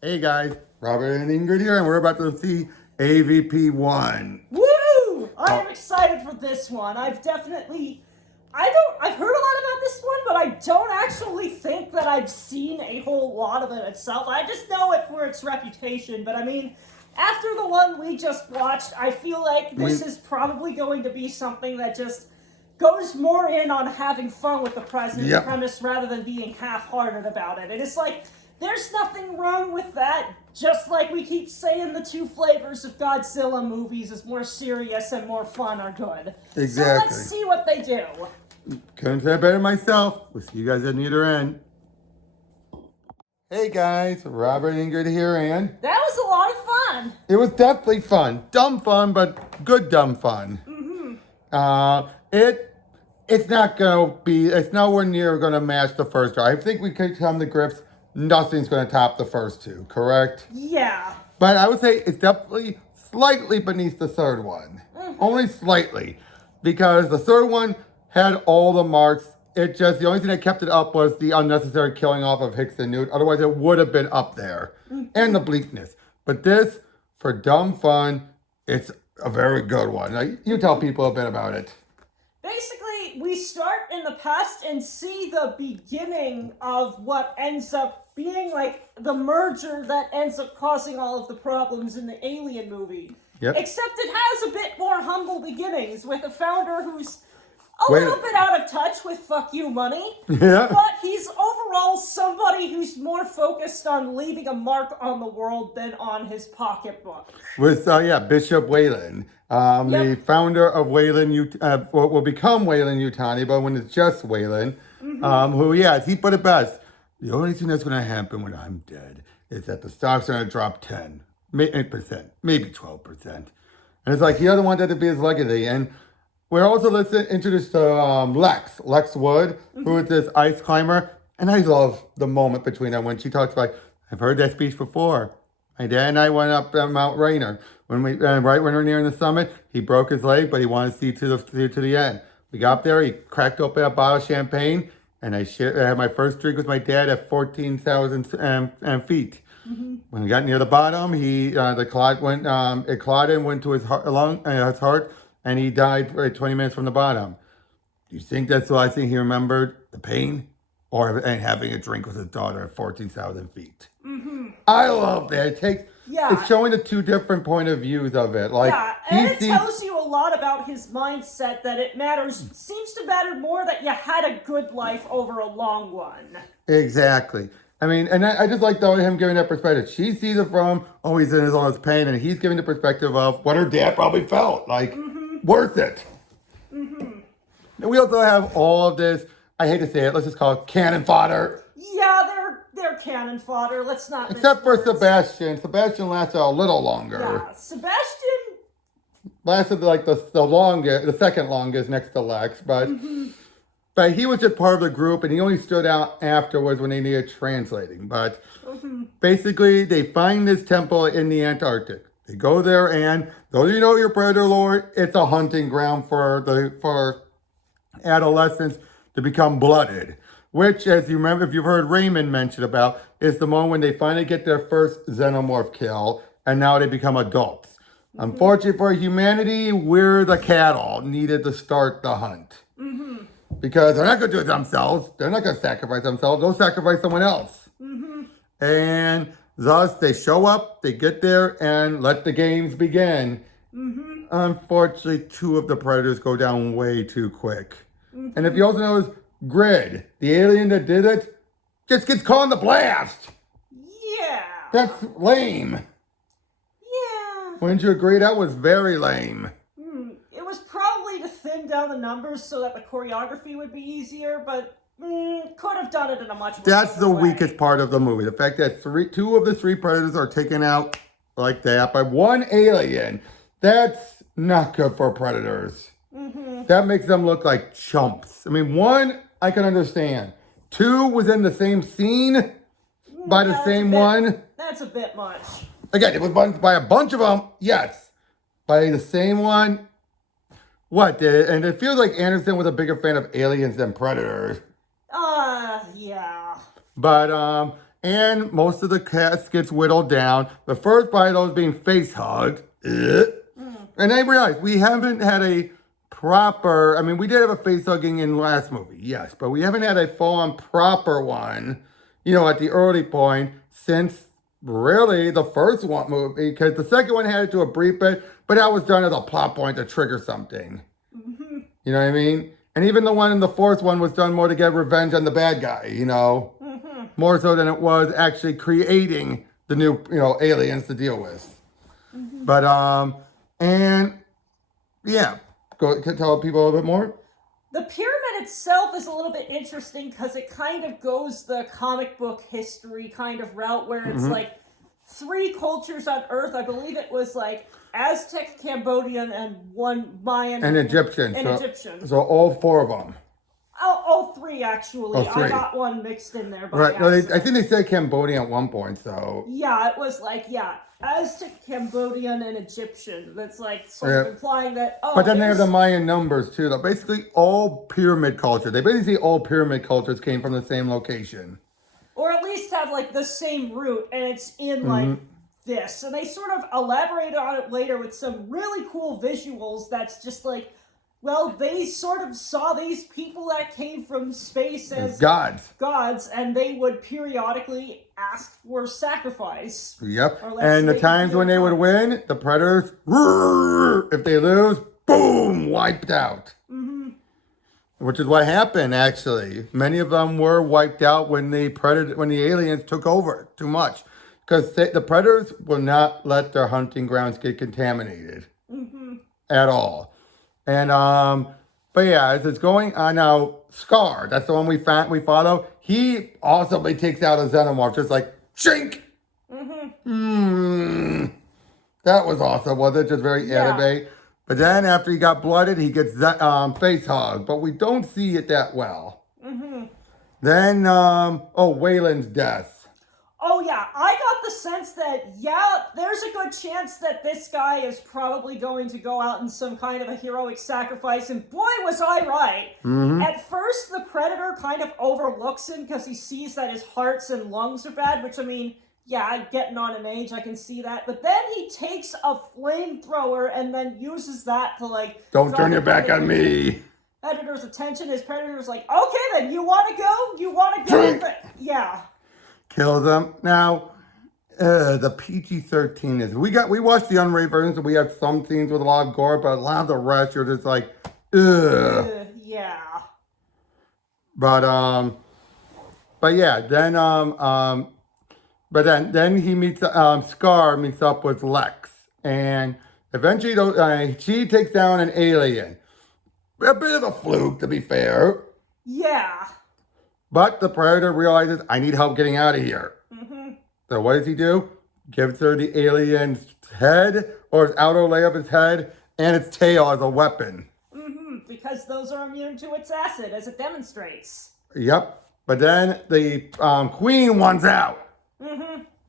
Hey guys, Robert and Ingrid here, and we're about to see AVP1. Woo! I am excited for this one. I've heard a lot about this one, but I don't actually think that I've seen a whole lot of it itself. I just know it for its reputation, but I mean, after the one we just watched, I feel like this is probably going to be something that just goes more in on having fun with the premise rather than being half-hearted about it. And it's like, there's nothing wrong with that. Just like we keep saying the two flavors of Godzilla movies is more serious and more fun are good. Exactly. So let's see what they do. Couldn't say it better myself. We'll see you guys at either end. Hey guys, Robert and Ingrid here, and that was a lot of fun. It was definitely fun. Dumb fun, but good dumb fun. It's nowhere near gonna match the first one. I think we could come to grips. Nothing's going to top the first two, correct? Yeah. But I would say it's definitely slightly beneath the third one. Only slightly. Because the third one had all the marks. The only thing that kept it up was the unnecessary killing off of Hicks and Newt. Otherwise, it would have been up there. And the bleakness. But this, for dumb fun, it's a very good one. Now, you tell people a bit about it. Basically, we start in the past and see the beginning of what ends up being like the merger that ends up causing all of the problems in the Alien movie. Yep. Except it has a bit more humble beginnings with a founder who's a little bit out of touch with fuck you money. Yeah. But he's overall somebody who's more focused on leaving a mark on the world than on his pocketbook. With, Bishop Weyland. The founder of Weyland, what will become Weyland-Yutani, but when it's just Weyland, he put it best. The only thing that's going to happen when I'm dead is that the stock's going to drop 8%, maybe 12%. And it's like, he doesn't want that to be his legacy. And we're also introduced to Lex Wood, who is this ice climber. And I love the moment between them when she talks about, I've heard that speech before. My dad and I went up Mount Rainier. Right when we were nearing the summit, he broke his leg, but he wanted to see to the end. We got up there, he cracked open a bottle of champagne, and I had my first drink with my dad at 14,000 feet. When we got near the bottom, it clotted and went to his heart, and he died 20 minutes from the bottom. Do you think that's the last thing he remembered? The pain? And having a drink with his daughter at 14,000 feet. I love that. It's showing the two different point of views of it. And it tells you a lot about his mindset that seems to matter more that you had a good life over a long one. Exactly. I mean, and I just like him giving that perspective. She sees it from, he's in all his pain, and he's giving the perspective of what her dad probably felt. Worth it. And we also have all of this, I hate to say it, let's just call it cannon fodder. Yeah, they're cannon fodder. Let's not. Except for Sebastian. Sebastian lasted a little longer. Yeah, Sebastian lasted like the longest, the second longest next to Lex, but he was just part of the group, and he only stood out afterwards when they needed translating. But basically, they find this temple in the Antarctic. They go there, and though you know your Predator Lord, it's a hunting ground for adolescents to become blooded. Which, as you remember, if you've heard Raymond mention about, is the moment when they finally get their first xenomorph kill, and now they become adults. Unfortunately for humanity, we're the cattle needed to start the hunt. Because they're not going to do it themselves. They're not going to sacrifice themselves. They'll sacrifice someone else. And thus, they show up, they get there, and let the games begin. Unfortunately, two of the predators go down way too quick. And if you also notice, Grid, the alien that did it, just gets caught in the blast. Yeah. That's lame. Yeah. Wouldn't you agree? That was very lame. It was probably to thin down the numbers so that the choreography would be easier, but could have done it in a much more That's the way. weakest part of the movie. The fact that two of the three predators are taken out like that by one alien. That's not good for predators. That makes them look like chumps. I mean, one, I can understand. Two was in the same scene by the same one. That's a bit much. Again, it was by a bunch of them, yes. By the same one, what? And it feels like Anderson was a bigger fan of aliens than Predators. Yeah. But and most of the cast gets whittled down. The first by those being face hugged. And I realized we haven't had a proper, I mean, we did have a face hugging in the last movie, yes, but we haven't had a full-on proper one, you know, at the early point since really the first one movie, because the second one had to do a brief bit, but that was done as a plot point to trigger something. You know what I mean? And even the one in the fourth one was done more to get revenge on the bad guy, you know? More so than it was actually creating the new, you know, aliens to deal with. But, and, yeah. Go tell people a little bit more. The pyramid itself is a little bit interesting because it kind of goes the comic book history kind of route where it's like 3 cultures on Earth. I believe it was like Aztec, Cambodian, and 1 Mayan. And Egyptian. Egyptian. So all 4 of them. All 3, actually. Oh, 3. I got one mixed in there. Right. No, I think they said Cambodian at one point, so. Yeah, it was like, Aztec, Cambodian, and Egyptian. That's like sort of implying that, but then they have the Mayan numbers, too. Though. Basically, all pyramid culture. They basically all pyramid cultures came from the same location. Or at least have, like, the same root, and it's in, like, this. And they sort of elaborate on it later with some really cool visuals that's just like, well, they sort of saw these people that came from space as gods, and they would periodically ask for sacrifice. Yep. And the times when they would win, the Predators, if they lose, boom, wiped out. Which is what happened, actually. Many of them were wiped out when the aliens took over too much. Because the Predators will not let their hunting grounds get contaminated. At all. And, but yeah, as it's going on now, Scar, that's the one we follow. He also takes out a xenomorph, just like, chink! That was awesome, wasn't it? Just very anime. But then after he got blooded, he gets face hugged, but we don't see it that well. Then, Weyland's death. Oh, yeah, I got the sense that, there's a good chance that this guy is probably going to go out in some kind of a heroic sacrifice, and boy, was I right. At first, the Predator kind of overlooks him because he sees that his hearts and lungs are bad, which, I mean, getting on in age, I can see that. But then he takes a flamethrower and then uses that to, like... Don't turn your back on me! Predator's attention. His Predator's like, okay then, you want to go? You want to go? Yeah. Kill them. Now, the PG-13 is... We watched the unrated versions, and we have some scenes with a lot of gore, but a lot of the rest are just like, yeah. But yeah, then he meets, Scar meets up with Lex, and eventually she takes down an alien. A bit of a fluke, to be fair. Yeah. But the Predator realizes, I need help getting out of here. So what does he do? Gives her the alien's head, or his outer layer of his head, and its tail as a weapon. Because those are immune to its acid, as it demonstrates. Yep. But then the Queen wants out.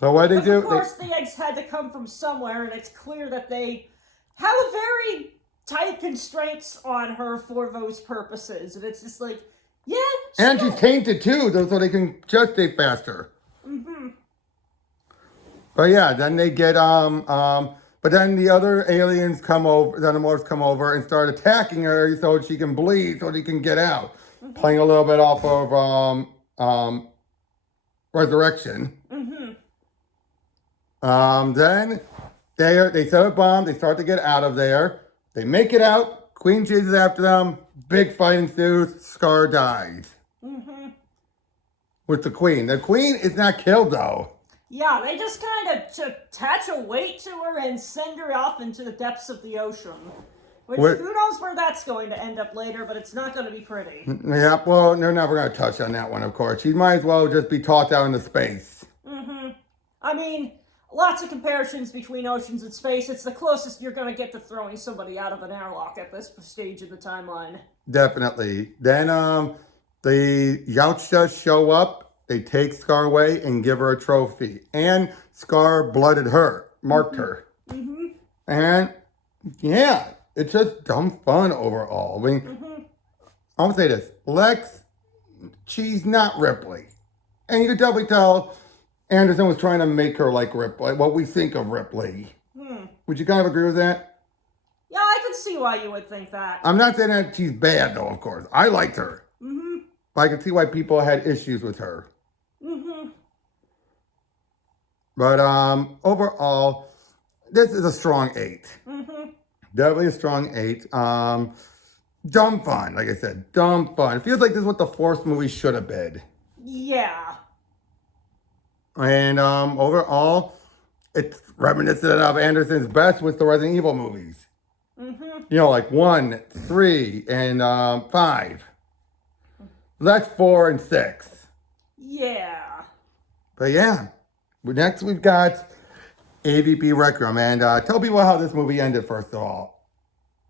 So what do they do? Of course, the eggs had to come from somewhere, and it's clear that they have a very tight constraints on her for those purposes. And it's just like, and she's tainted too, so they can gestate faster. But yeah, then they get but then the other aliens come over, xenomorphs come over and start attacking her so she can bleed, so they can get out. Playing a little bit off of Resurrection. Then they set a bomb, they start to get out of there. They make it out, Queen chases after them, big fight ensues, Scar dies. With the Queen. The Queen is not killed though. Yeah, they just kind of attach a weight to her and send her off into the depths of the ocean. Which, who knows where that's going to end up later, but it's not going to be pretty. Yeah, well, they're never going to touch on that one, of course. She might as well just be tossed out into space. I mean, lots of comparisons between oceans and space. It's the closest you're going to get to throwing somebody out of an airlock at this stage of the timeline. Definitely. Then, the Yautjas show up. They take Scar away and give her a trophy. And Scar blooded her, marked her. And, yeah, it's just dumb fun overall. I mean, I'm going to say this. Lex, she's not Ripley. And you can definitely tell Anderson was trying to make her like Ripley, what we think of Ripley. Would you kind of agree with that? Yeah, I can see why you would think that. I'm not saying that she's bad, though, of course. I liked her. But I can see why people had issues with her. But overall, this is a strong 8. Definitely a strong 8. Dumb fun, like I said. Dumb fun. It feels like this is what the Force movie should have been. Yeah. And overall, it's reminiscent of Anderson's best with the Resident Evil movies. You know, like 1, 3, and 5. That's 4 and 6. Yeah. But yeah, next we've got AVP Requiem. And tell people how this movie ended, first of all.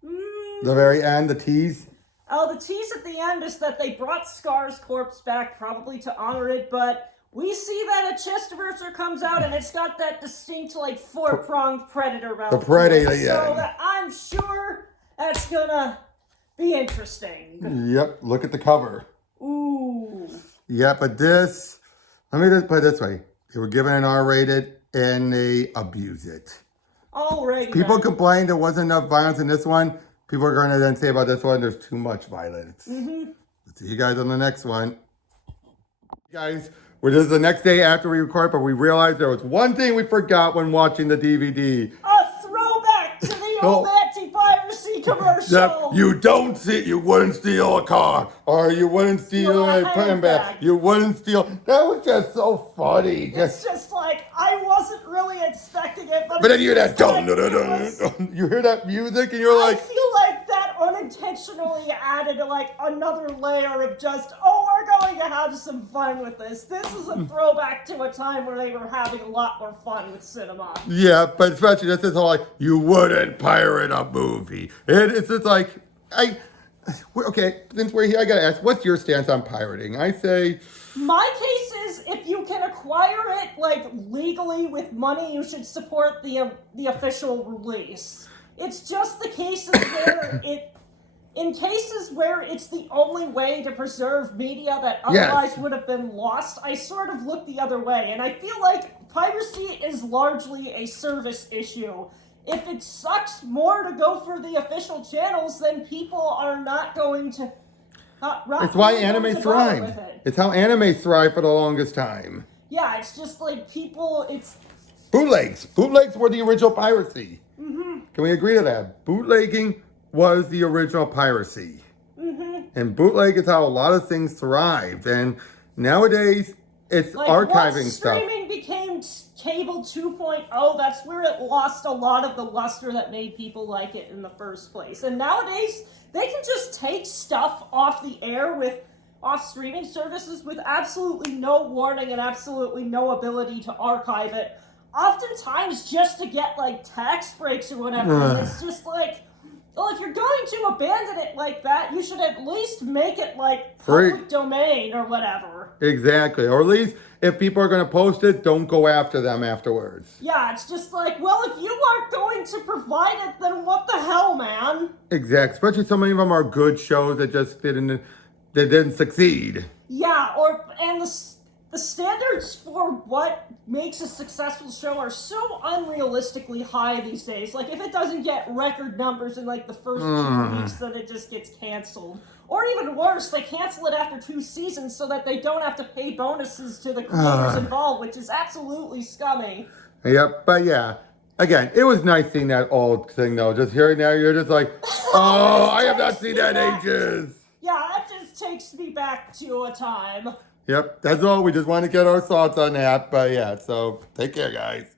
The very end, the tease. Oh, the tease at the end is that they brought Scar's corpse back, probably to honor it, but we see that a chest-burster comes out and it's got that distinct, like, 4-pronged predator mouth. The Predator, yeah. So that I'm sure that's gonna be interesting. Yep, look at the cover. Ooh. Yeah, but this, let me just put it this way. They were given an R-rated and they abuse it. Alrighty. People complained there wasn't enough violence in this one. People are going to then say about this one, there's too much violence. See you guys on the next one. Guys, this is the next day after we record, but we realized there was one thing we forgot when watching the DVD. A throwback to the old anti-piracy commercial. You don't see, you wouldn't steal a car, or you wouldn't steal a handbag. You wouldn't steal. That was just so funny. It's just like, I wasn't really expecting it, but then you hear that you hear that music and you're like, I feel like that unintentionally added like another layer of just, oh, we're going to have some fun with this. This is a throwback to a time where they were having a lot more fun with cinema. Yeah, but especially this is all like, you wouldn't pirate a movie. It's just like, okay, since we're here, I gotta ask, what's your stance on pirating? I say, my case is, if you can acquire it like legally with money, you should support the official release. It's just the cases where in cases where it's the only way to preserve media that otherwise would have been lost, I sort of look the other way. And I feel like piracy is largely a service issue. If it sucks more to go for the official channels, then people are not going to... it's why anime thrived. It's how anime thrived for the longest time. Yeah, it's just like people, it's... Bootlegs. Bootlegs were the original piracy. Can we agree to that? Bootlegging was the original piracy. And bootleg is how a lot of things thrived. And nowadays, it's like archiving stuff. Streaming became cable 2.0, that's where it lost a lot of the luster that made people like it in the first place. And nowadays, they can just take stuff off the air off streaming services with absolutely no warning and absolutely no ability to archive it. Oftentimes just to get like tax breaks or whatever. And it's just like, well, if you're going to abandon it like that, you should at least make it like public domain or whatever. Exactly. Or at least if people are going to post it, don't go after them afterwards. Yeah, it's just like, well, if you aren't going to provide it, then what the hell, man? Exactly. Especially so many of them are good shows that just didn't succeed. Yeah, and the standards for what makes a successful show are so unrealistically high these days. Like, if it doesn't get record numbers in, like, the first 2 weeks, then it just gets canceled. Or even worse, they cancel it after 2 seasons so that they don't have to pay bonuses to the creators involved, which is absolutely scummy. Yep, but yeah. Again, it was nice seeing that old thing, though. Just hearing that, you're just like, oh, I have not seen that in ages. Yeah, that just takes me back to a time. Yep, that's all. We just want to get our thoughts on that. But yeah, so take care, guys.